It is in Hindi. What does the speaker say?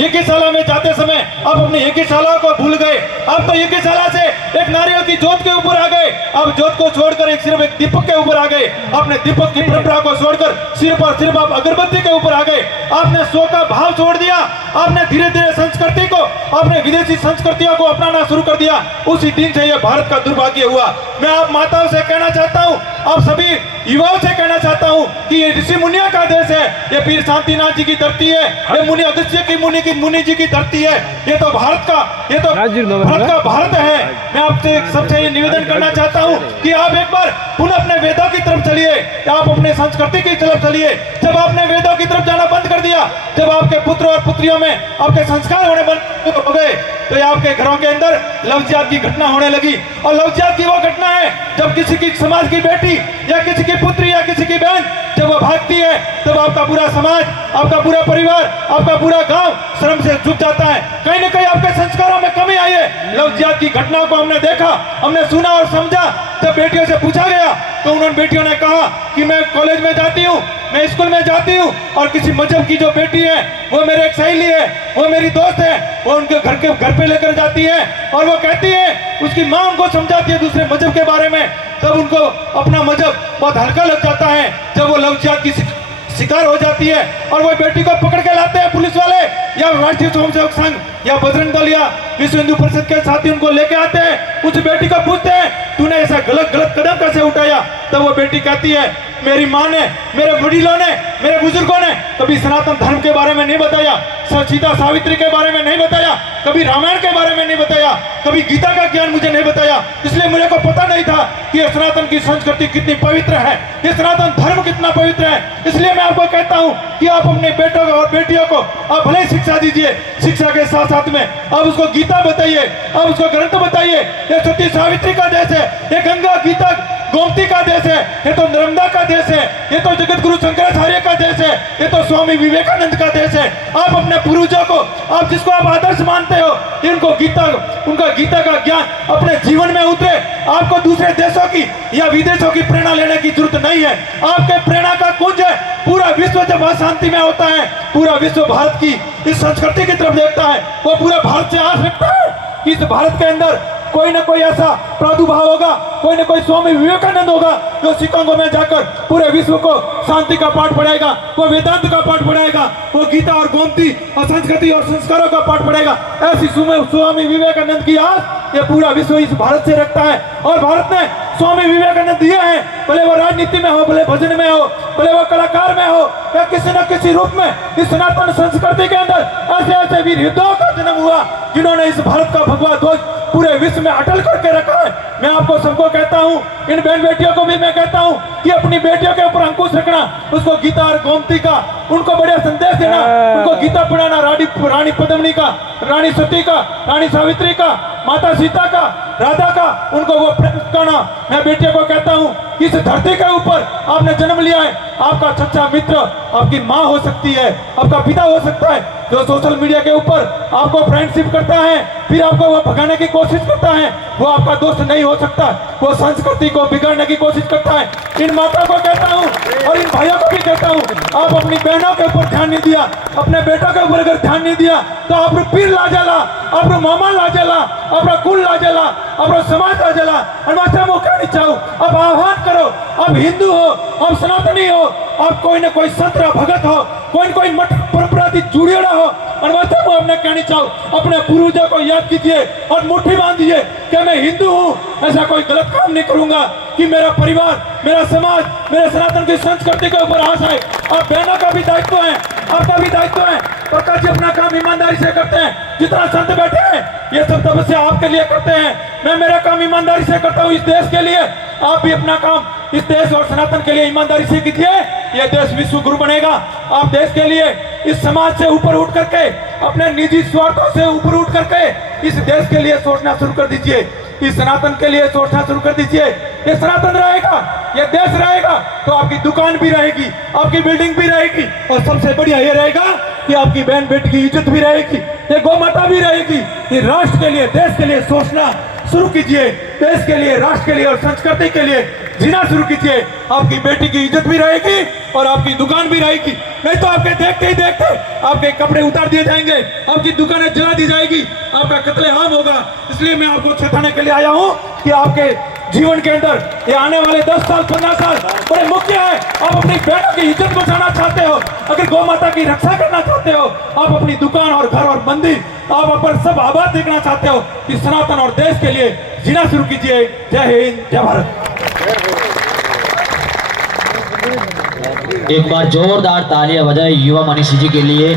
यज्ञशाला में जाते समय आप अपनी यज्ञशाला को भूल गए। आप तो यज्ञशाला से एक नारियल की जोत के ऊपर आ गए। आप जोत को छोड़कर सिर्फ एक दीपक के ऊपर आ गए। आपने दीपक की परंपरा को छोड़कर सिर्फ और सिर्फ आप अगरबत्ती के ऊपर आ गए। आपने स्व का भाव छोड़ दिया। आपने धीरे धीरे संस्कृति को, आपने विदेशी संस्कृतियों को अपनाना शुरू कर दिया। उसी दिन से यह भारत का दुर्भाग्य हुआ। मैं आप माताओं से कहना चाहता हूँ, आप सभी युवाओं से कहना चाहता हूँ कि ये ऋषि मुनियों का देश है। ये पीर शांतिनाथ जी की धरती है। ये मुनि अगस्त्य की मुनि जी की धरती है। ये तो भारत का, ये तो भारत का भारत है। मैं आपसे सबसे ये निवेदन करना चाहता हूँ कि आप एक बार पुनः अपने वेदों की तरफ चलिए। आप अपने संस्कृति की तरफ चलिए। जब आपने वेदों की तरफ जाना बंद कर दिया, जब आपके पुत्र और पुत्रियों में आपके संस्कार होने बंद हो गए, तो ये आपके घरों के अंदर लव जिहाद की घटना होने लगी। और लव जिहाद की वो घटना है जब किसी की समाज की बेटी या किसी की पुत्री या किसी की बहन जब वो भागती है, तब आपका पूरा समाज, आपका पूरा परिवार, आपका पूरा गांव शर्म से झुक जाता है। कहीं ना कहीं आपके संस्कारों में कमी आई है। लव जिहाद की घटना को हमने देखा, हमने सुना और समझा। जब बेटियों से पूछा गया तो उन्होंने बेटियों ने कहा कि मैं कॉलेज में जाती हूँ, मैं स्कूल में जाती हूँ, और किसी मजहब की जो बेटी है वो मेरे एक सहेली है, वो मेरी दोस्त है, वो उनके घर पे लेकर जाती है और वो कहती है, उसकी माँ उनको समझाती है दूसरे मजहब के बारे में। तब उनको अपना मजहब बहुत हल्का लग जाता है जब वो लव जिहाद की शिकार हो जाती है। और वो बेटी को पकड़ के लाते हैं पुलिस वाले या राष्ट्रीय स्वयंसेवक संघ या बजरंग दल या विश्व हिंदू परिषद के साथी उनको लेके आते हैं। उस बेटी को पूछते हैं, तूने ऐसा गलत कदम कैसे उठाया? तब वो बेटी कहती है, मेरी माँ ने, मेरे वडीलों ने, मेरे बुजुर्गों ने कभी सनातन धर्म के बारे में नहीं बताया, सीता सावित्री के बारे में नहीं बताया, कभी रामायण के बारे में नहीं बताया, कभी गीता का ज्ञान मुझे नहीं बताया। इसलिए मुझे को पता नहीं था कि ये सनातन की संस्कृति कितनी पवित्र है, ये सनातन धर्म कितना पवित्र है। इसलिए मैं आपको कहता हूँ कि आप अपने बेटों को और बेटियों को आप भले शिक्षा दीजिए, शिक्षा के साथ साथ में आप उसको गीता बताइए, आप उसको ग्रंथ बताइए। ये सती सावित्री का देश है, ये गंगा गीता गोमती का देश है, ये तो नर्मदा का देश है, ये तो जगत गुरु शंकराचार्य का देश है, ये तो स्वामी विवेकानंद का देश है। आप अपने पूर्वजों को, आप जिसको आप आदर्श मानते हो, इनको गीता, उनका गीता का ज्ञान अपने जीवन में उतरे। आपको दूसरे देशों की या विदेशों की प्रेरणा लेने की जरूरत नहीं है। आपके प्रेरणा का कुंज है पूरा विश्व। जब अशांति में होता है, पूरा विश्व भारत की इस संस्कृति की तरफ देखता है। वो पूरा भारत से आस रखता है कि इस भारत के अंदर कोई ना कोई ऐसा प्रादुर्भाव होगा, कोई ना कोई स्वामी विवेकानंद होगा जो शिकागो में जाकर पूरे विश्व को शांति का पाठ पढ़ाएगा, वो वेदांत का पाठ पढ़ाएगा, वो गीता और गोमती और संस्कृति और संस्कारों का पाठ पढ़ाएगा। ऐसी स्वामी विवेकानंद की आस ये पूरा विश्व इस भारत से रखता है। और भारत ने स्वामी विवेकानंद दिए हैं, भले वो राजनीति में हो, भले भजन में हो, भले वो कलाकार में हो, या किसी न किसी रूप में इस सनातन संस्कृति के अंदर ऐसे ऐसे वीर योद्धाओं का जन्म हुआ जिन्होंने इस भारत का भगवा ध्वज पूरे विश्व में अटल करके रखा है। मैं आपको सबको कहता हूँ, इन बहन बेटियों को भी मैं कहता हूँ कि अपनी बेटियों के ऊपर अंकुश रखना, उसको गीता और गोमती का उनको बढ़िया संदेश देना, उनको गीता पढ़ाना, रानी पद्मिनी का, रानी सती का, रानी सावित्री का, माता सीता का, राधा का, उनको वो प्रेम करना। मैं बेटियों को कहता हूँ कि इस धरती के ऊपर आपने जन्म लिया है, आपका सच्चा मित्र आपकी माँ हो सकती है, आपका पिता हो सकता है। जो सोशल मीडिया के ऊपर आपको फ्रेंडशिप करता है, फिर आपको वो भगाने की कोशिश करता है, वो आपका दोस्त नहीं हो सकता, वो संस्कृति को बिगाड़ने की कोशिश करता है। इन माताओं को कहता हूँ और इन भाइयों को भी कहता हूँ, आप अपनी बहनों के ऊपर ध्यान नहीं दिया, अपने बेटों के ऊपर अगर ध्यान नहीं दिया तो आप पीर लाजला, आप मामा लाजला, अपना कुल लाजला, अपना समाज लाजला। और मैं वो कहना चाहूँ, आप आह्वान करो, आप हिंदू हो, आप सनातनी हो, आप कोई ना कोई संत भगत हो, कोई न कोई मठ परंपरा से जुड़ेड़ा हो, और मैं अपने कहना चाहूँ, अपने पूर्वजों को याद कीजिए और मुट्ठी बांधिए कि मैं हिंदू हूँ, ऐसा कोई गलत काम नहीं करूंगा कि मेरा परिवार, मेरा समाज, मेरे सनातन की संस्कृति के ऊपर आस है। आप बहनों का भी दायित्व है, आपका भी दायित्व है। प्रकाश जी अपना काम ईमानदारी से करते हैं, जितना संत बैठे हैं ये सब तपस्या आपके लिए करते हैं। मैं मेरा काम ईमानदारी से करता हूँ इस देश के लिए, आप भी अपना काम इस देश और सनातन के लिए ईमानदारी से कीजिए। यह देश विश्व गुरु बनेगा। आप देश के लिए, इस समाज से ऊपर उठ करके, अपने निजी स्वार्थों से ऊपर उठ करके इस देश के लिए सोचना शुरू कर दीजिए, इस सनातन के लिए सोचना शुरू कर दीजिए। ये सनातन रहेगा, ये देश रहेगा तो आपकी दुकान भी रहेगी, आपकी बिल्डिंग भी रहेगी, और सबसे बढ़िया ये रहेगा कि आपकी बहन बेटी की इज्जत भी रहेगी, ये गौ माता भी रहेगी। ये राष्ट्र के लिए, देश के लिए सोचना शुरू कीजिए, देश के लिए, राष्ट्र के लिए और संस्कृति के लिए जीना शुरू कीजिए। आपकी बेटी की इज्जत भी रहेगी और आपकी दुकान भी रहेगी। नहीं तो आपके देखते ही देखते आपके कपड़े उतार दिए जाएंगे, आपकी दुकानें जला दी जाएगी, आपका कत्लेआम होगा। इसलिए मैं आपको चेताने के लिए आया हूं कि आपके जीवन के अंदर ये आने वाले 10 साल 15 साल बड़े मुख्य है। आप अपनी बेटों की इज्जत बचाना चाहते हो, अगर गौ माता की रक्षा करना चाहते हो, आप अपनी दुकान और घर और मंदिर आप पर सब आबाद देखना चाहते हो, कि सनातन और देश के लिए जीना शुरू कीजिए। जय हिंद, जय भारत। एक बार जोरदार तालियां बजाएं युवा मनीषी जी के लिए।